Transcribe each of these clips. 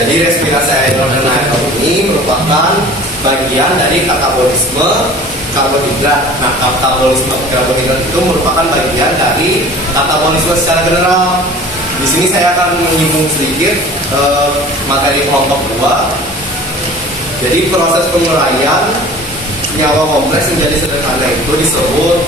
Jadi respirasi aerob dan anaerob ini merupakan bagian dari katabolisme karbohidrat. Nah, katabolisme karbohidrat itu merupakan bagian dari katabolisme secara general. Di sini saya akan menyinggung sedikit materi kelompok 2. Jadi proses penguraian senyawa kompleks menjadi sederhana itu disebut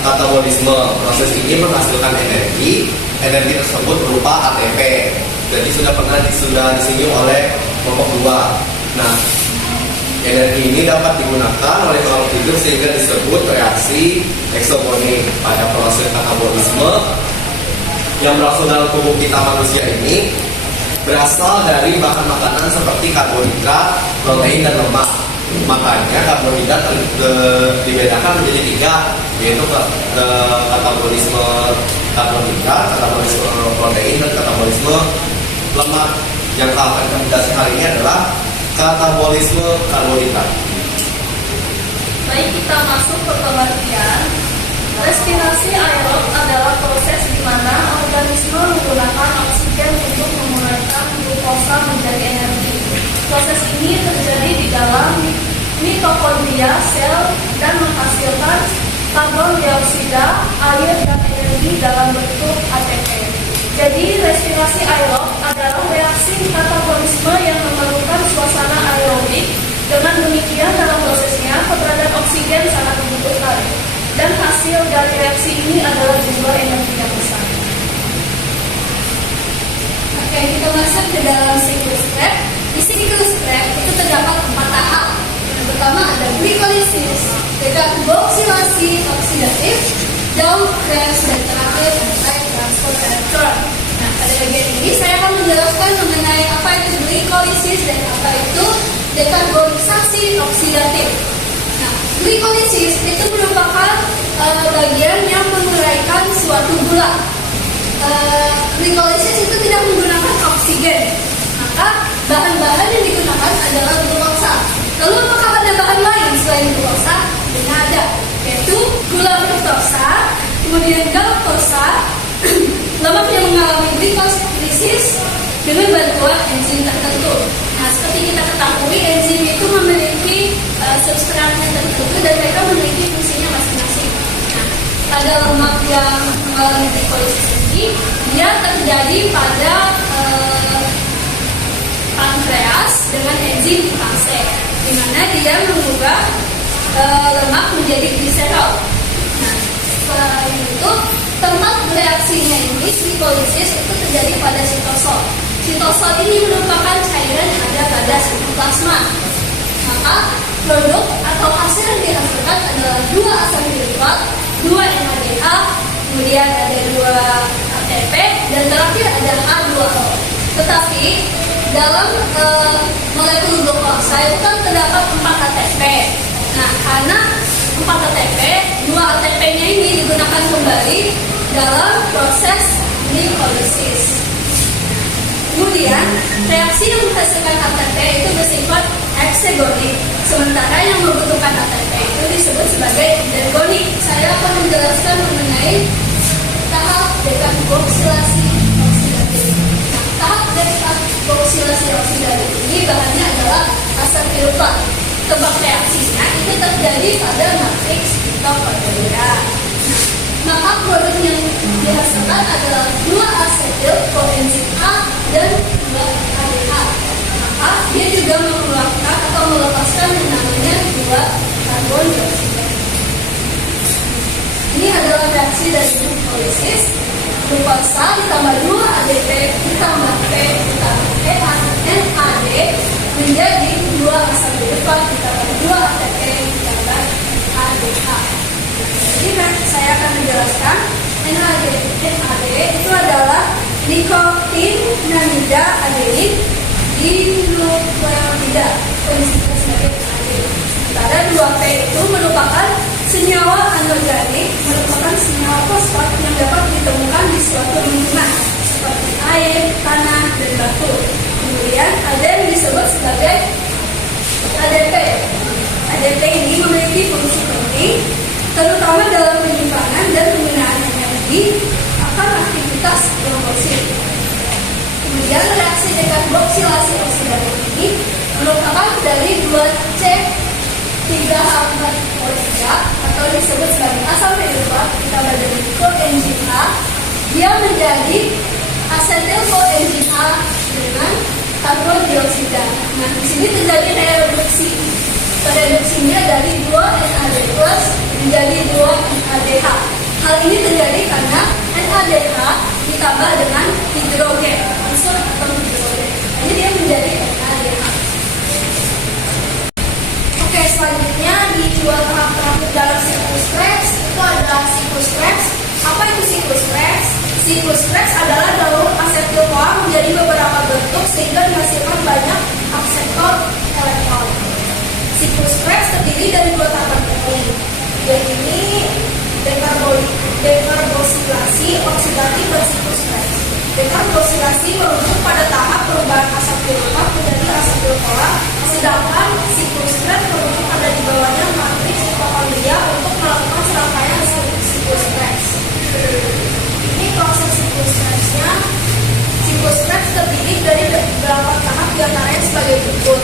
katabolisme. Proses ini menghasilkan energi. Energi tersebut berupa ATP. Jadi sudah disinggung oleh kelompok 2. Nah, energi ini dapat digunakan oleh makhluk hidup sehingga disebut reaksi eksogenik. Pada proses katabolisme yang berlangsung dalam tubuh kita manusia ini berasal dari bahan makanan seperti karbohidrat, protein, dan lemak. Makanya karbohidrat dibedakan menjadi 3, yaitu katabolisme karbohidrat, katabolisme protein, dan katabolisme lemak. Yang akan kami bahas hari ini adalah katabolisme karbohidrat. Baik, kita masuk ke pengertian. Respirasi aerob adalah proses di mana organisme menggunakan oksigen untuk menguraikan glukosa menjadi energi. Proses ini terjadi di dalam mitokondria sel dan menghasilkan karbon dioksida, air, dan energi dalam bentuk ATP. Jadi, respirasi aerob adalah reaksi katabolisme yang memerlukan suasana aerobik. Dengan demikian, dalam prosesnya, keberadaan oksigen sangat dibutuhkan. Dan hasil dari reaksi ini adalah jumlah energi yang besar. Oke, kita masuk ke dalam siklus Krebs. Di siklus Krebs itu terdapat 4 tahap. Yang pertama ada glikolisis, dekarboksilasi oksidatif, Down Krebs, dan terakhir anti-transport elektron. Nah, pada bagian ini saya akan menjelaskan mengenai apa itu glikolisis dan apa itu dekarboksisasi oksidatif. Nah, glikolisis itu merupakan bagian yang menguraikan suatu gula. Glikolisis itu tidak menggunakan oksigen, maka bahan-bahan yang digunakan adalah glukosa. Lalu apakah ada bahan lain selain glukosa? Tidak ada, yaitu gula fruktosa, kemudian galaktosa, lemak yang mengalami glikolisis dengan bantuan enzim tertentu. Nah, seperti kita ketahui, enzim itu memiliki substratnya tertentu dan mereka memiliki fungsinya masing-masing. Nah, pada lemak yang mengalami glikolisis ini, dia terjadi pada pankreas dengan enzim lipase, di mana dia mengubah lemak menjadi gliserol. Nah, selain itu, tempat bereaksinya ini glikolisis itu terjadi pada sitosol. Sitosol ini merupakan cairan yang ada pada sitoplasma. Maka produk atau hasil yang dihasilkan adalah 2 asam hidroksida, 2 NADH, kemudian ada 2 ATP, dan terakhir ada H2O. Tetapi dalam molekul glukosa itu kan terdapat 4 ATP. Nah, karena 4 ATP, 2 ATP-nya ini digunakan kembali dalam proses glikolisis. Kemudian, reaksi yang menghasilkan ATP itu bersifat eksegonik, sementara yang membutuhkan ATP itu disebut sebagai endergonik. Saya akan menjelaskan mengenai tahap dekarboksilasi oksidatif. Nah, tahap dekarboksilasi oksidatif ini bahannya adalah asam piruvat. Tempat reaksinya itu terjadi pada matriks mitokondria. Maka produk yang dihasilkan adalah 2 asetil koenzim A dan 2 ADH. Maka dia juga mengeluarkan atau melepaskan yang namanya 2 karbon dioksida. Ini adalah reaksi dari glikolisis. Glukosa ditambah 2 ADP ditambah P ditambah NAD menjadi 2 asam piruvat ditambah 2 ATP ditambah ADH. Jadi saya akan menjelaskan NAD itu adalah nikotinamida adenin dinukleotida atau disebut sebagai adenin. Sementara 2P itu merupakan senyawa anorganik, merupakan senyawa fosfat yang dapat ditemukan di suatu lingkungan seperti air, tanah, dan batu. Kemudian ada yang disebut sebagai ADP. ADP ini memiliki fungsi penting, terutama dalam penyimpanan dan penggunaan energi akan aktivitas trombosit. Kemudian reaksi dekarboksilasi koenzim A, dia menjadi asetil koenzim A dengan karbodioksida. Nah, di sini terjadi reduksi. Reduksinya dari 2 NAD+ menjadi 2 NADH. Hal ini terjadi karena NADH ditambah dengan hidrogen, unsur atom hidrogen. Jadi dia menjadi NADH. Oke, selanjutnya di dua tahap terakhir dalam siklus Krebs itu adalah siklus Krebs. Apa itu siklus Krebs? Siklus Krebs adalah daur asetil-CoA menjadi beberapa bentuk sehingga dihasilkan banyak aksetor elektron. Siklus Krebs terdiri dari dua tahapan penting, yaitu dekarboksilasi oksidatif dan siklus Krebs. Dekarboksilasi merujuk pada tahap perubahan asetil-CoA menjadi asetil-CoA, sedangkan siklus Krebs merujuk pada di bawahnya matriks mitokondria untuk melakukan serangkaian siklus Krebs. Ini proses siklus Krebsnya. Siklus Krebs terdiri dari beberapa tahap diantaranya sebagai berikut.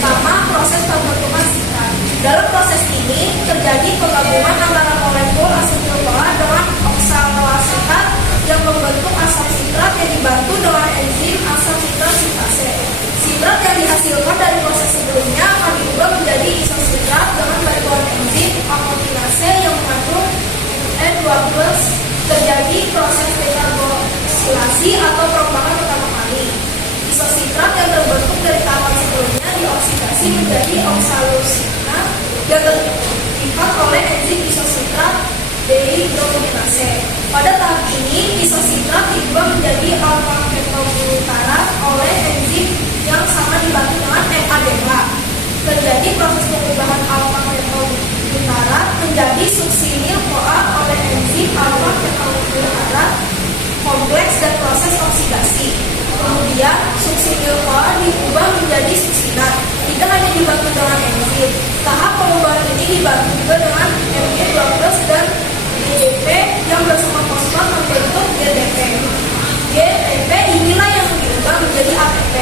Pertama, proses pembentukan sitrat. Dalam proses ini terjadi penggabungan antara molekul asetil-CoA dengan oksaloasetat yang membentuk asam sitrat yang dibantu dengan enzim asam sitrat sintase. Sitrat yang dihasilkan dari proses sebelumnya akan diubah menjadi isositrat dengan bantuan enzim amotinase yang mengandung N12. Terjadi proses dekarboksilasi atau perombakan pertama kali. Isositrat yang terbentuk dari tahapan sebelumnya dioksidasi menjadi oksalositrat yang terikat oleh enzim isositrat dehidrogenase. Pada tahap ini, isositrat diubah menjadi alfa-ketoglutarate oleh enzim yang sama dibantu dengan NADH. Terjadi proses pengubahan alfa-ketoglutarate menjadi suksinil-CoA oleh enzim alfa-ketoglutarate kompleks dan proses oksidasi. Kemudian suksinil-CoA diubah menjadi suksinat, tidak hanya dibantu dengan enzim. Tahap pengubahan ini dibantu juga dengan Mg12 dan GDP yang bersama fosfat membentuk GDP. GDP inilah yang diubah menjadi ATP,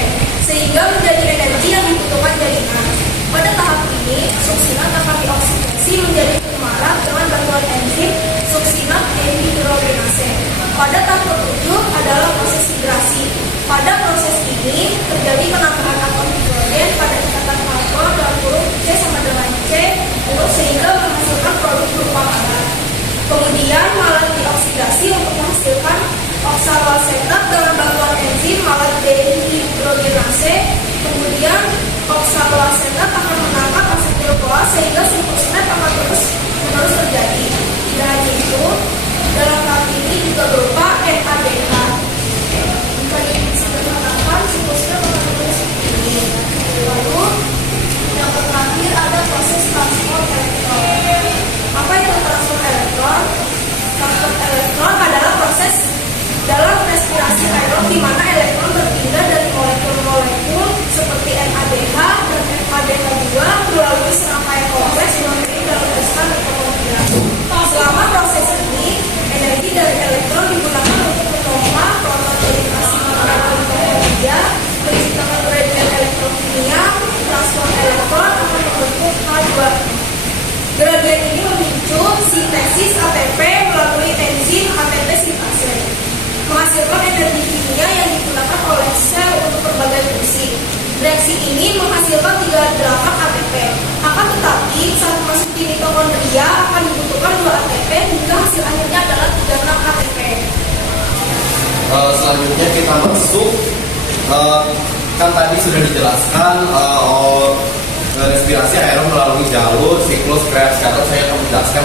sehingga menjadi energi yang dibutuhkan jaringan. Pada tahap ini, suksinat akan dioksidasi menjadi fumarat dengan bantuan enzim suksinat dehidrogenase. Pada tahap ketujuh adalah proses hidrasi. Pada proses ini terjadi penambahan atom hidrogen pada ikatan karbon dalam huruf C sama dengan C, sehingga menghasilkan produk berupa malat. Kemudian malat dioksidasi untuk menghasilkan oksaloasetat dengan bantuan enzim malat dehidrogenase. Kemudian oksaloasetat akan menangkap asetil-CoA sehingga siklus Krebs akan terus terjadi. Tidak hanya itu, dalam hal ini juga berupa NADH. Jika disederhanakan, siklus Krebs akan terus ini. Lalu yang terakhir ada proses transport elektron. Apa itu transport elektron? Transport elektron adalah proses dalam respirasi aerob di mana elektron berpindah dari molekul-molekul seperti NADH dan NADH2 melalui serangkaian kompleks materi dalam kristal mitokondria. Selama proses ini, energi dari elektron digunakan untuk memompa proton iritasi mitokondria, menciptakan gradien elektrokimia. Transport elektron akan membentuk H2. Gradien ini memicu sintesis ATP melalui enzim ATP sintase, menghasilkan energi kimia yang digunakan oleh sel untuk berbagai fungsi. Reaksi ini menghasilkan 38 ATP. Akan tetapi, saat masuk di mitokondria akan dibutuhkan 2 ATP hingga hasil akhirnya adalah 36 ATP. Selanjutnya kita masuk, kan tadi sudah dijelaskan respirasi aerob melalui jalur siklus Krebs. Sekarang saya akan menjelaskan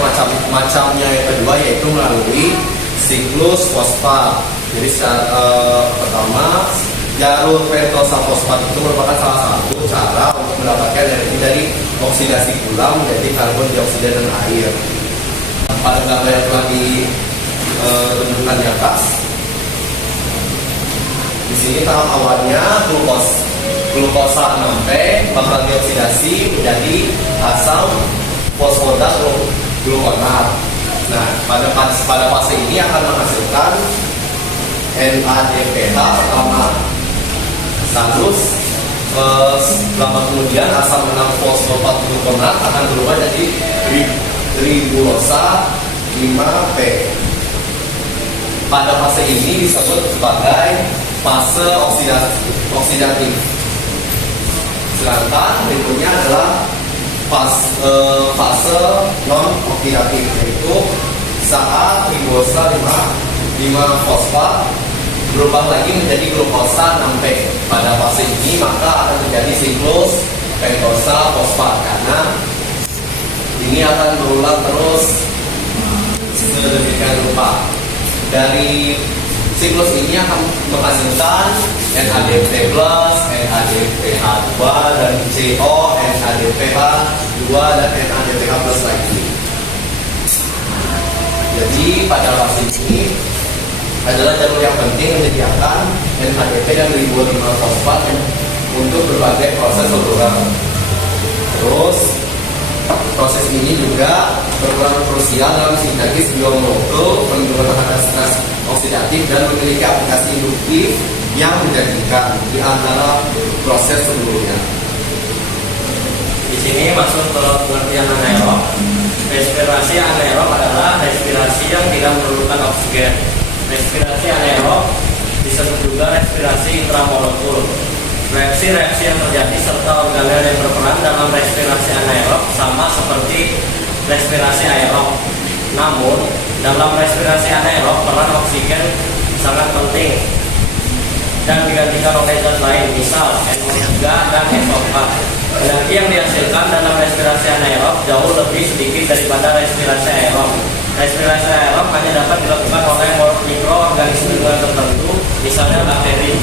macamnya yang kedua, yaitu melalui siklus fosfat. Jadi pertama, jalur pentosa fosfat itu merupakan salah satu cara untuk mendapatkan energi dari oksidasi gula menjadi karbon dioksida dan air. Pada gambar yang telah ditunjukkan di atas, di sini tahap awalnya glukosa 6P bakal dioksidasi menjadi asam fosfodat glukonat. Nah, pada fase ini akan menghasilkan NADPH pertama. Lalu lama kemudian asam 6 fosfat glukonat akan berubah jadi ribulosa 5P. pada fase ini disebut sebagai fase oksidatif. Sedangkan berikutnya adalah fase non oksidatif, yaitu saat ribosa 5 fosfat berubah lagi menjadi glukosa 6P. Pada fase ini maka akan terjadi siklus pentosa fosfat, karena ini akan berulang terus sedemikian rupa. Dari siklus ini akan menghasilkan NADP+, NADPH2, dan CO, NADPH2, dan NADPH+ lagi. Jadi pada fase ini adalah jalur yang penting menyediakan NADP dan ribosa 5 fosfat untuk berbagai proses berkurang. Terus proses ini juga berperan krusial dalam sintesis biomolekul, perlindungan terhadap stres oksidatif, dan memiliki aplikasi induktif yang menjanjikan di antara proses sebelumnya. Di sini masuk ke pengertian anaerob. Respirasi anaerob adalah respirasi yang tidak memerlukan oksigen. Respirasi anaerob disebut juga respirasi intramolekul. Reaksi-reaksi yang terjadi serta organel yang berperan dalam respirasi anaerob sama seperti respirasi aerob. Namun, dalam respirasi anaerob peran oksigen sangat penting dan digantikan oleh zat lain, misal NO3 dan SO4. Energi yang dihasilkan dalam respirasi anaerob jauh lebih sedikit daripada respirasi aerob. Respirasi aerob hanya dapat dilakukan oleh mikroorganisme tertentu, misalnya bakteri.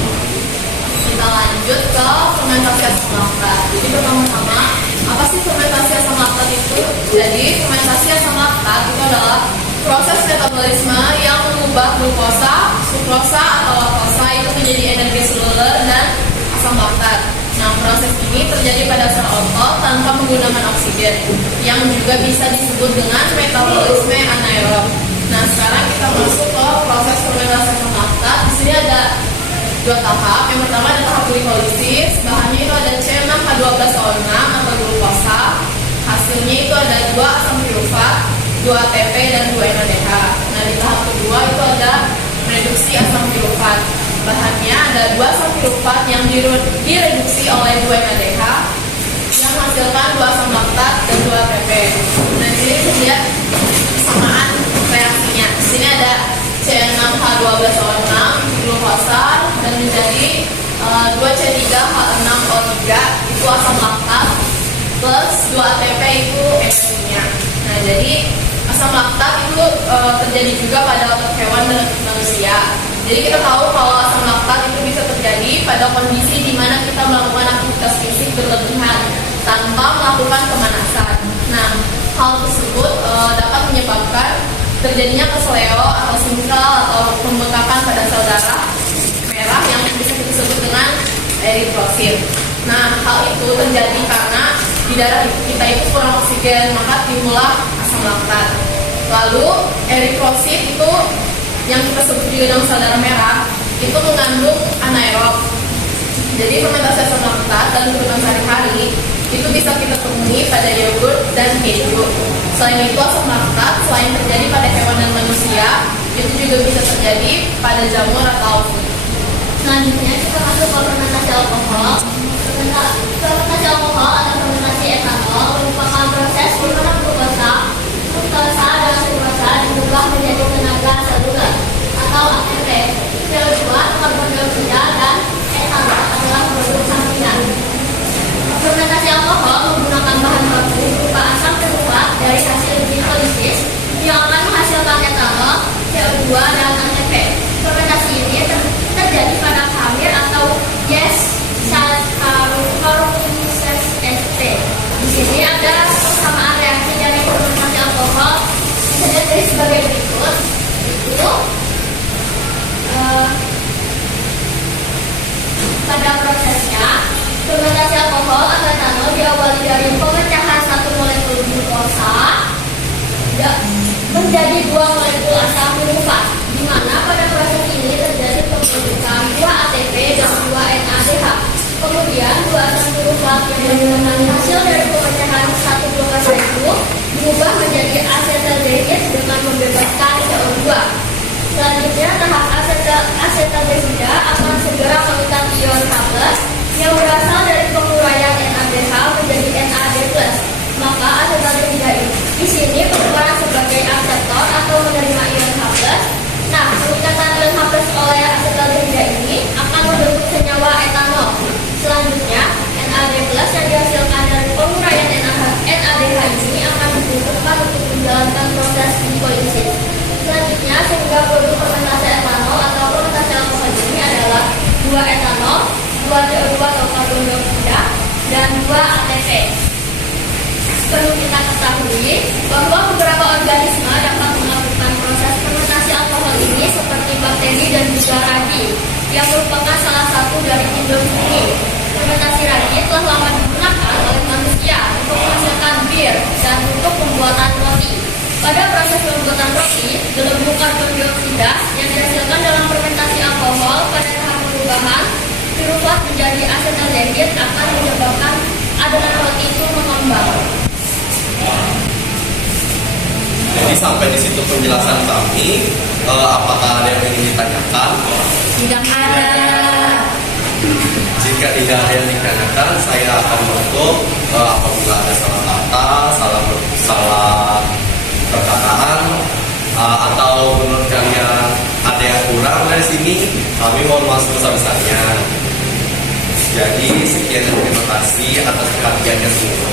Kita lanjut ke fermentasi asam laktat. Jadi pertama-tama, apa sih fermentasi asam laktat itu? Jadi fermentasi asam laktat itu adalah proses metabolisme yang mengubah glukosa, sukrosa atau laktosa itu menjadi energi seluler dan asam laktat. Nah, proses ini terjadi pada sel otot tanpa menggunakan oksigen, yang juga bisa disebut dengan metabolisme anaerob. Nah, sekarang kita masuk ke proses fermentasi asam laktat. Di sini ada 2 tahap. Yang pertama ada tahap glikolisis. Bahannya itu ada C6H12O6 atau glukosa. Hasilnya itu ada 2 asam pirufat, 2 ATP, dan 2 NADH. Nah, di tahap kedua itu ada reduksi asam pirufat. Bahannya ada 2 asam pirufat yang direduksi oleh 2 NADH yang menghasilkan 2 asam laktat dan 2 ATP. Nah, di sini bisa lihat kesamaan reaksinya. Di sini ada C6H12O6 glukosa dan menjadi 2C3H6O3 itu asam laktat plus 2 ATP itu energinya. Nah, jadi asam laktat itu terjadi juga pada otot hewan dan manusia. Jadi kita tahu kalau asam laktat itu bisa terjadi pada kondisi di mana kita melakukan aktivitas fisik berlebihan tanpa melakukan pemanasan. Nah, hal tersebut dapat menyebabkan terjadinya keseleo atau singkal atau pembengkakan pada sel darah merah yang bisa kita sebut dengan eritrosit. Nah, hal itu terjadi karena di darah kita itu kurang oksigen, maka timbullah asam laktat. Lalu eritrosit itu yang kita sebut juga dengan sel darah merah itu mengandung anaerob. Jadi fermentasi asam laktat dalam kehidupan sehari-hari itu bisa kita temui pada yogurt dan keju. Selain itu, asam laktat selain terjadi pada hewan dan manusia, itu juga bisa terjadi pada jamur atau alga. Selanjutnya kita masuk ke fermentasi alkohol. Fermentasi alkohol atau fermentasi etanol merupakan proses di mana glukosa dan sukrosa diubah menjadi tenaga seluler atau ATP. CO2, karbon dioksida, dan etanol adalah produk sampingan. Fermentasi alkohol menggunakan bahan baku berupa asam pirufat dari hasil glikolisis yang akan menghasilkan etanol, CO2, dan ATP. Fermentasi ini terjadi pada khamir atau yeast Saccharomyces st. Di sini ada persamaan reaksi dari fermentasi alkohol bisa dilihat sebagai berikut. Itu pada prosesnya fermentasi alkohol atau etanol diawali dari pemecahan satu molekul glukosa menjadi 2 molekul asam pirufat, di mana pada proses ini terjadi pembentukan 2 ATP dan 2 NADH. Kemudian 2 asam pirufat yang merupakan hasil dari pemecahan satu glukosa itu diubah menjadi asetaldehid dengan membebaskan CO2. Selanjutnya CO2 atau karbon dioksida, dan 2 ATP. Perlu kita ketahui bahwa beberapa organisme dapat melakukan proses fermentasi alkohol ini seperti bakteri dan juga ragi yang merupakan salah satu dari industri ini. Fermentasi ragi telah lama digunakan oleh manusia untuk menghasilkan bir dan untuk pembuatan roti. Pada proses pembuatan roti, gelembung karbon dioksida yang dihasilkan dalam fermentasi alkohol pada tahap perubahan pirufat menjadi asetaldehid akan menyebabkan adonan roti itu mengembang. Jadi sampai di situ penjelasan kami. Apakah ada yang ingin ditanyakan? Tidak ada. Jika tidak ada yang ditanyakan, saya akan menutup. Apabila ada salah kata, salah perkataan, atau menurut kalian ada yang kurang dari sini, kami mohon maaf sebesar-besarnya. Jadi sekian dan terima kasih atas perhatiannya semua.